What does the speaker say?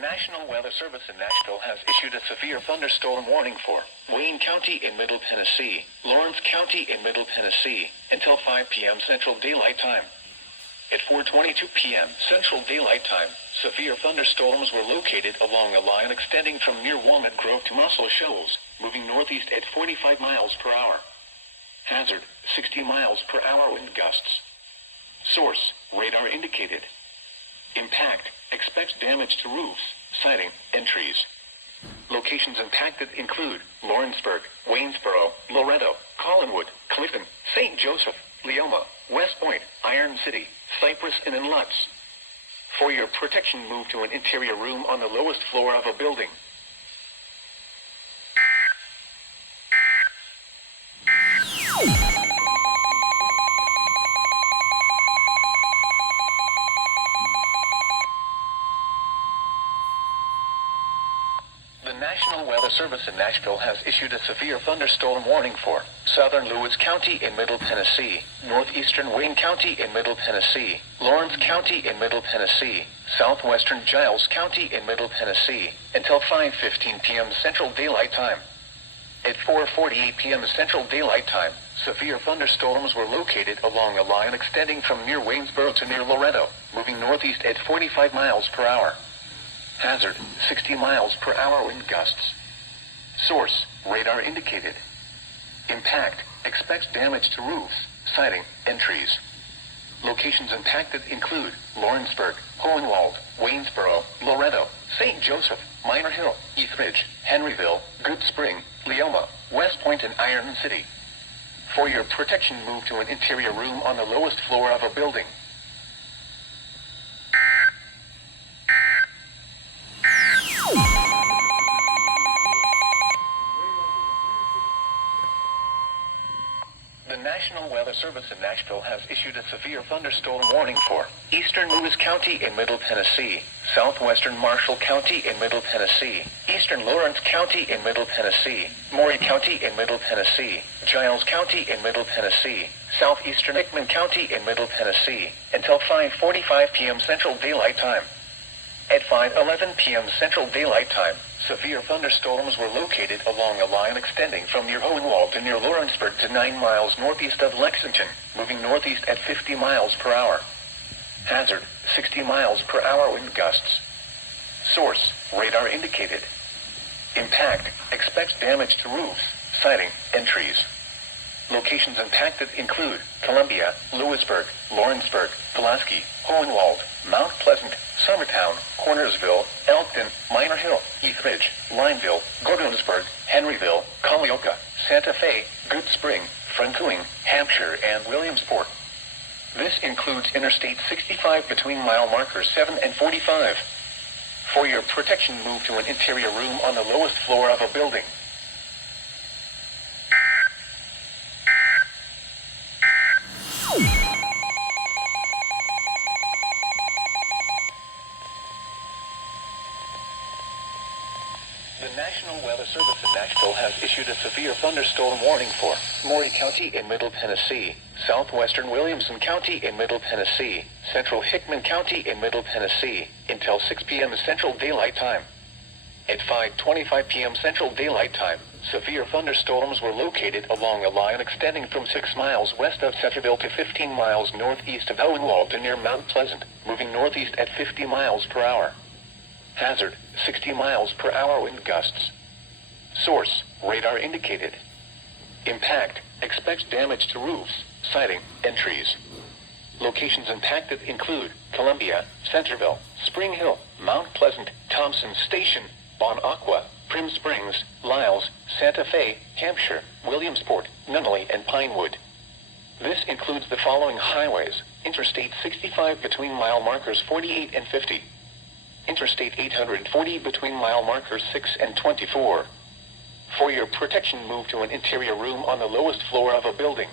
National Weather Service in Nashville has issued a severe thunderstorm warning for Wayne County in Middle Tennessee, Lawrence County in Middle Tennessee, until 5 p.m. Central Daylight Time. At 4:22 p.m. Central Daylight Time, severe thunderstorms were located along a line extending from near Walnut Grove to Muscle Shoals, moving northeast at 45 miles per hour. Hazard, 60 miles per hour wind gusts. Source, radar indicated. Impact, expects damage to roofs, siding, and trees. Locations impacted include Lawrenceburg, Waynesboro, Loretto, Collinwood, Clifton, St. Joseph, Leoma, West Point, Iron City, Cypress, and in Lutz. For your protection, move to an interior room on the lowest floor of a building. The National Weather Service in Nashville has issued a severe thunderstorm warning for southern Lewis County in Middle Tennessee, northeastern Wayne County in Middle Tennessee, Lawrence County in Middle Tennessee, southwestern Giles County in Middle Tennessee, until 5:15 p.m. Central Daylight Time. At 4:48 p.m. Central Daylight Time, severe thunderstorms were located along a line extending from near Waynesboro to near Loretto, moving northeast at 45 miles per hour. Hazard, 60 miles per hour wind gusts. Source, radar indicated. Impact, expects damage to roofs, siding, and trees. Locations impacted include Lawrenceburg, Hohenwald, Waynesboro, Loretto, St. Joseph, Minor Hill, Eastridge, Henryville, Good Spring, Leoma, West Point, and Iron City. For your protection, move to an interior room on the lowest floor of a building. The National Weather Service in Nashville has issued a severe thunderstorm warning for eastern Lewis County in Middle Tennessee, southwestern Marshall County in Middle Tennessee, eastern Lawrence County in Middle Tennessee, Maury County in Middle Tennessee, Giles County in Middle Tennessee, southeastern Hickman County in Middle Tennessee, until 5:45 p.m. Central Daylight Time. At 5:11 p.m. Central Daylight Time, severe thunderstorms were located along a line extending from near Hohenwald to near Lawrenceburg to 9 miles northeast of Lexington, moving northeast at 50 miles per hour. Hazard, 60 miles per hour wind gusts. Source, radar indicated. Impact, expects damage to roofs, siding, and trees. Locations impacted include Columbia, Lewisburg, Lawrenceburg, Pulaski, Hohenwald, Mount Pleasant, Summertown, Cornersville, Elkton, Minor Hill, Eastridge, Lineville, Gordonsburg, Henryville, Colleoka, Santa Fe, Good Spring, Francoing, Hampshire, and Williamsport. This includes Interstate 65 between mile markers 7 and 45. For your protection, move to an interior room on the lowest floor of a building. The National Weather Service in Nashville has issued a severe thunderstorm warning for Maury County in Middle Tennessee, southwestern Williamson County in Middle Tennessee, central Hickman County in Middle Tennessee, until 6 p.m. Central Daylight Time. At 5:25 p.m. Central Daylight Time, severe thunderstorms were located along a line extending from 6 miles west of Centerville to 15 miles northeast of Hohenwald to near Mount Pleasant, moving northeast at 50 miles per hour. Hazard, 60 miles per hour wind gusts. Source, radar indicated. Impact, expects damage to roofs, siding, and trees. Locations impacted include Columbia, Centerville, Spring Hill, Mount Pleasant, Thompson Station, Bon Aqua, Prim Springs, Lyles, Santa Fe, Hampshire, Williamsport, Nunnally, and Pinewood. This includes the following highways: Interstate 65 between mile markers 48 and 50. Interstate 840 between mile markers 6 and 24. For your protection, move to an interior room on the lowest floor of a building.